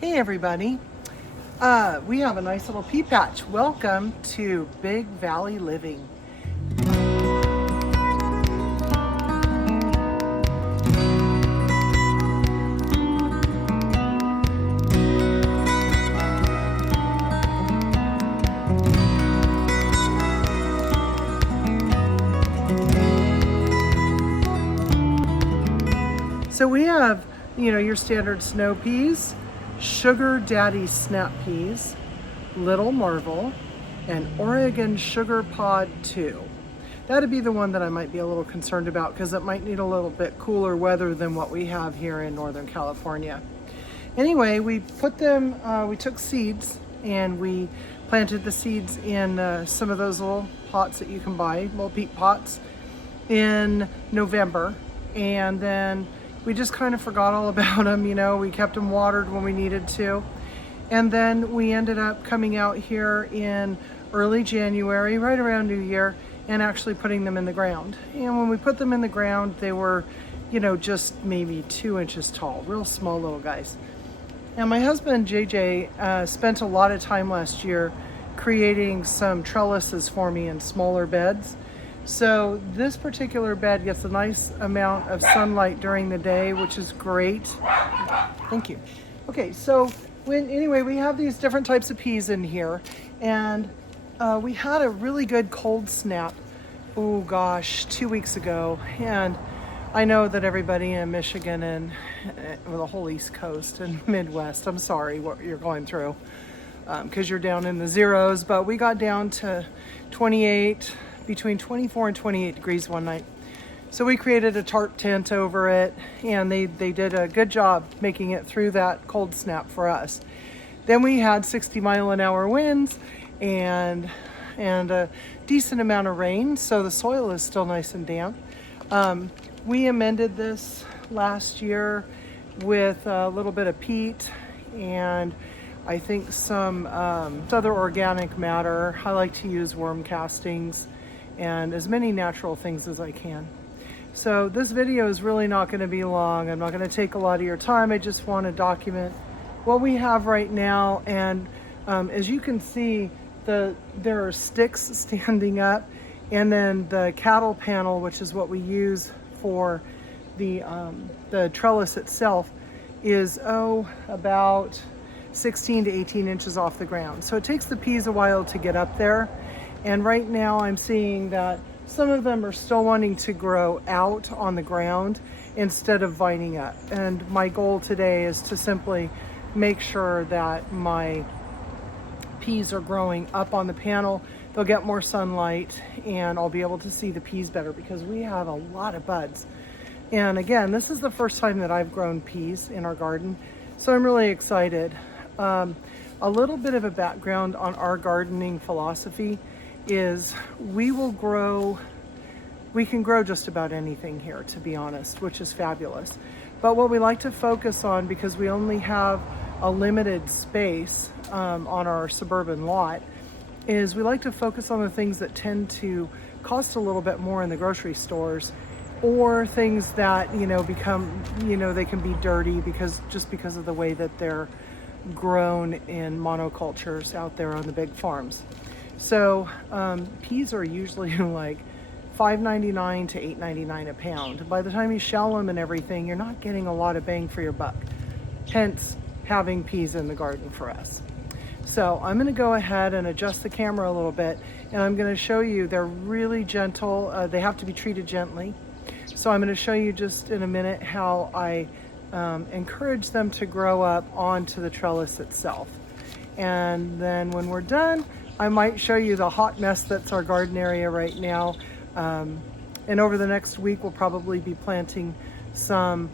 Hey everybody, we have a nice little pea patch. Welcome to Big Valley Living. So we have, your standard snow peas, Sugar Daddy snap peas, Little Marvel, and Oregon Sugar Pod 2. That'd be the one that I might be a little concerned about because it might need a little bit cooler weather than what we have here in Northern California. Anyway, we put them, we took seeds and we planted the seeds in some of those little pots that you can buy, little peat pots, in November. And then we just kind of forgot all about them, we kept them watered when we needed to. And then we ended up coming out here in early January, right around New Year, and actually putting them in the ground. And when we put them in the ground, they were, just maybe 2 inches tall, real small little guys. Now my husband, JJ, spent a lot of time last year creating some trellises for me in smaller beds. So this particular bed gets a nice amount of sunlight during the day, which is great. Thank you. Okay, so we have these different types of peas in here, and we had a really good cold snap, 2 weeks ago. And I know that everybody in Michigan and the whole East Coast and Midwest, I'm sorry what you're going through, because you're down in the zeros, but we got down to between 24 and 28 degrees one night. So we created a tarp tent over it, and they did a good job making it through that cold snap for us. Then we had 60-mile-an-hour winds and a decent amount of rain, so the soil is still nice and damp. We amended this last year with a little bit of peat and I think some other organic matter. I like to use worm castings and as many natural things as I can. So this video is really not going to be long. I'm not going to take a lot of your time. I just want to document what we have right now. And as you can see, there are sticks standing up, and then the cattle panel, which is what we use for the trellis itself, is about 16 to 18 inches off the ground. So it takes the peas a while to get up there. And right now I'm seeing that some of them are still wanting to grow out on the ground instead of vining up. And my goal today is to simply make sure that my peas are growing up on the panel. They'll get more sunlight and I'll be able to see the peas better because we have a lot of buds. And again, this is the first time that I've grown peas in our garden, so I'm really excited. A little bit of a background on our gardening philosophy is we can grow just about anything here, to be honest, which is fabulous. But what we like to focus on, because we only have a limited space on our suburban lot, is we like to focus on the things that tend to cost a little bit more in the grocery stores, or things that become they can be dirty because of the way that they're grown in monocultures out there on the big farms. So peas are usually like $5.99 to $8.99 a pound. By the time you shell them and everything, you're not getting a lot of bang for your buck. Hence having peas in the garden for us. So I'm going to go ahead and adjust the camera a little bit, and I'm going to show you they're really gentle. They have to be treated gently. So I'm going to show you just in a minute how I encourage them to grow up onto the trellis itself. And then when we're done, I might show you the hot mess that's our garden area right now. And over the next week, we'll probably be planting some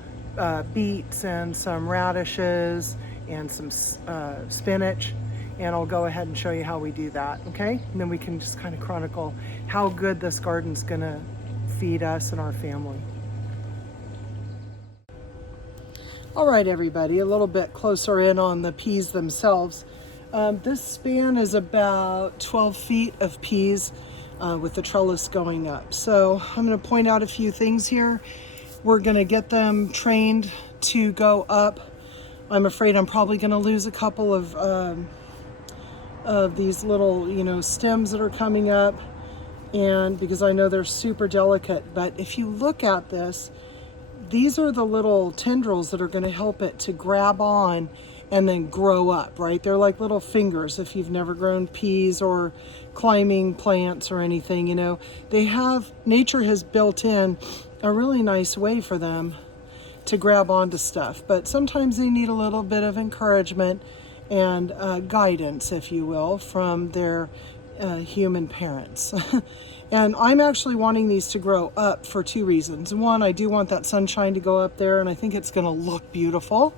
beets and some radishes and some spinach. And I'll go ahead and show you how we do that, okay? And then we can just kind of chronicle how good this garden's gonna feed us and our family. All right, everybody, a little bit closer in on the peas themselves. This span is about 12 feet of peas with the trellis going up. So I'm going to point out a few things here. We're going to get them trained to go up I'm afraid I'm probably going to lose a couple of these little, you know, stems that are coming up, and because I know they're super delicate. But if you look at this, these are the little tendrils that are going to help it to grab on and then grow up, right? They're like little fingers. If you've never grown peas or climbing plants or anything, you know, nature has built in a really nice way for them to grab onto stuff. But sometimes they need a little bit of encouragement and guidance, if you will, from their human parents. And I'm actually wanting these to grow up for two reasons. One, I do want that sunshine to go up there, and I think it's going to look beautiful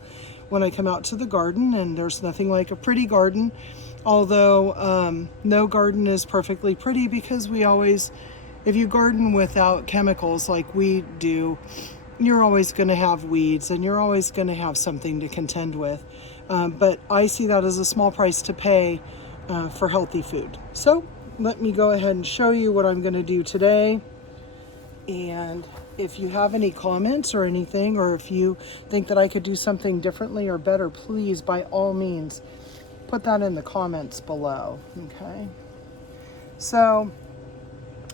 when I come out to the garden, and there's nothing like a pretty garden. Although no garden is perfectly pretty, because if you garden without chemicals like we do, you're always going to have weeds, and you're always going to have something to contend with. But I see that as a small price to pay for healthy food. So let me go ahead and show you what I'm going to do today. And if you have any comments or anything, or if you think that I could do something differently or better, please, by all means, put that in the comments below, okay? So,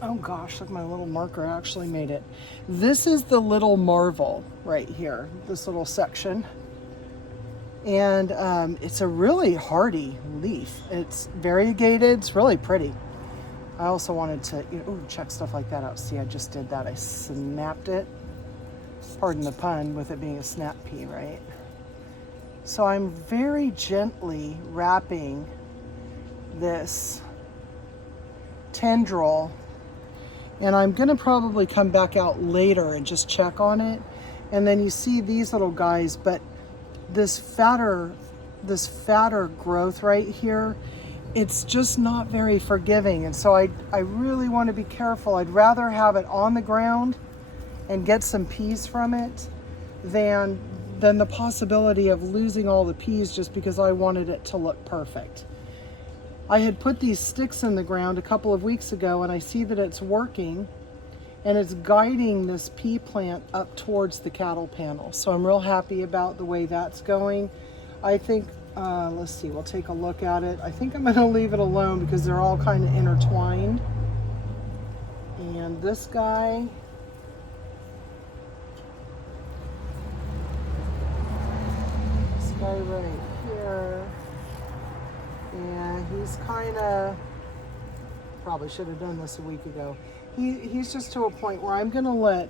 oh gosh, look, my little marker actually made it. This is the little marvel right here, this little section. And it's a really hardy leaf. It's variegated, it's really pretty. I also wanted to, check stuff like that out. See, I just did that. I snapped it. Pardon the pun, with it being a snap pea, right? So I'm very gently wrapping this tendril, and I'm gonna probably come back out later and just check on it. And then you see these little guys, but this fatter growth right here, it's just not very forgiving. And so I really want to be careful. I'd rather have it on the ground and get some peas from it than the possibility of losing all the peas just because I wanted it to look perfect. I had put these sticks in the ground a couple of weeks ago, and I see that it's working, and it's guiding this pea plant up towards the cattle panel. So I'm real happy about the way that's going. I think, let's see, we'll take a look at it. I think I'm gonna leave it alone because they're all kind of intertwined. And this guy, right here, and he's kind of, probably should have done this a week ago. He's just to a point where I'm gonna let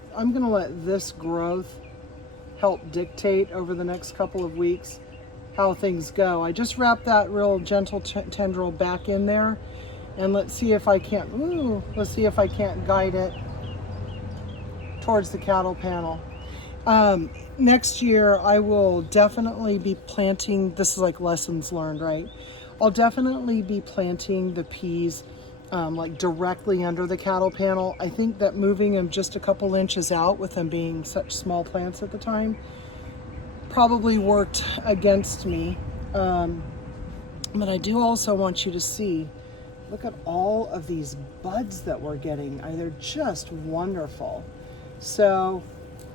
this growth help dictate over the next couple of weeks how things go. I just wrapped that real gentle tendril back in there, and let's see if I can't guide it towards the cattle panel. Next year I will definitely be planting, this is like lessons learned, right? I'll definitely be planting the peas like directly under the cattle panel. I think that moving them just a couple inches out, with them being such small plants at the time, probably worked against me. But I do also want you to see, look at all of these buds that we're getting. They're just wonderful. So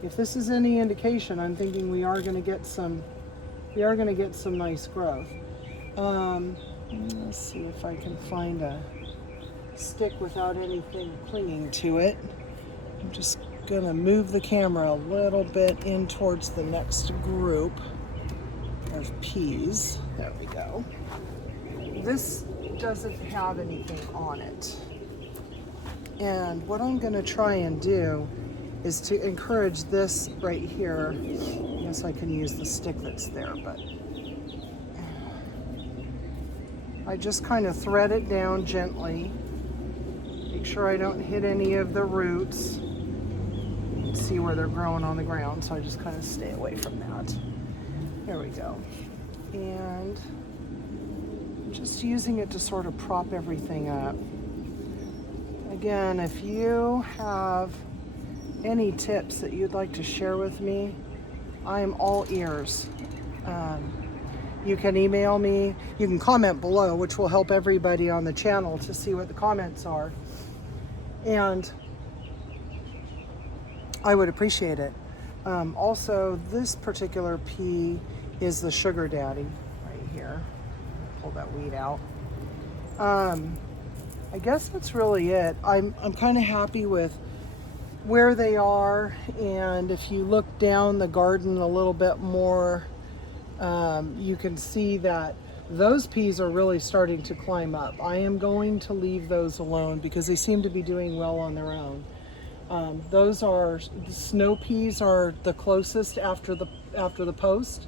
if this is any indication, I'm thinking we are going to get some nice growth. Let's see if I can find a stick without anything clinging to it. I'm just going to move the camera a little bit in towards the next group of peas. There we go. This doesn't have anything on it. And what I'm going to try and do is to encourage this right here. I guess I can use the stick that's there, but I just kind of thread it down gently. Make sure I don't hit any of the roots. You can see where they're growing on the ground, so I just kind of stay away from that. There we go. And just using it to sort of prop everything up. Again, if you have any tips that you'd like to share with me, I am all ears. You can email me, you can comment below, which will help everybody on the channel to see what the comments are. And I would appreciate it. Also, this particular pea is the Sugar Daddy right here. Pull that weed out. I guess that's really it. I'm kind of happy with where they are, and if you look down the garden a little bit more, you can see that those peas are really starting to climb up. I am going to leave those alone because they seem to be doing well on their own. Those are the snow peas are the closest after the post.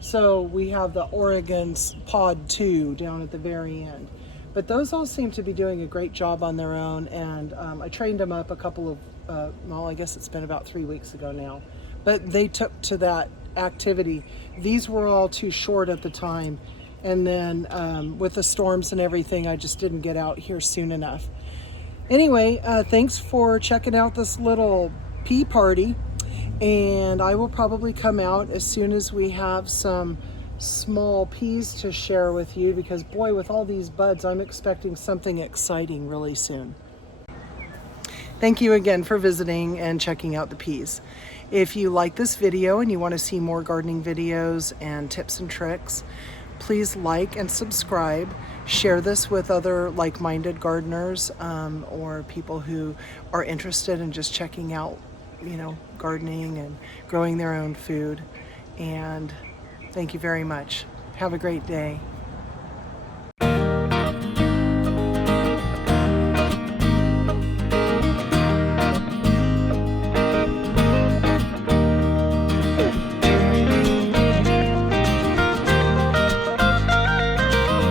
So we have the Oregon's pod 2 down at the very end. But those all seem to be doing a great job on their own, and I trained them up a couple of, well, I guess it's been about 3 weeks ago now. But they took to that activity. These were all too short at the time, and then with the storms and everything, I just didn't get out here soon enough. Anyway, thanks for checking out this little pea party, and I will probably come out as soon as we have some small peas to share with you, because boy, with all these buds, I'm expecting something exciting really soon. Thank you again for visiting and checking out the peas. If you like this video and you want to see more gardening videos and tips and tricks, please like and subscribe. Share this with other like-minded gardeners or people who are interested in just checking out, gardening and growing their own food. And thank you very much. Have a great day.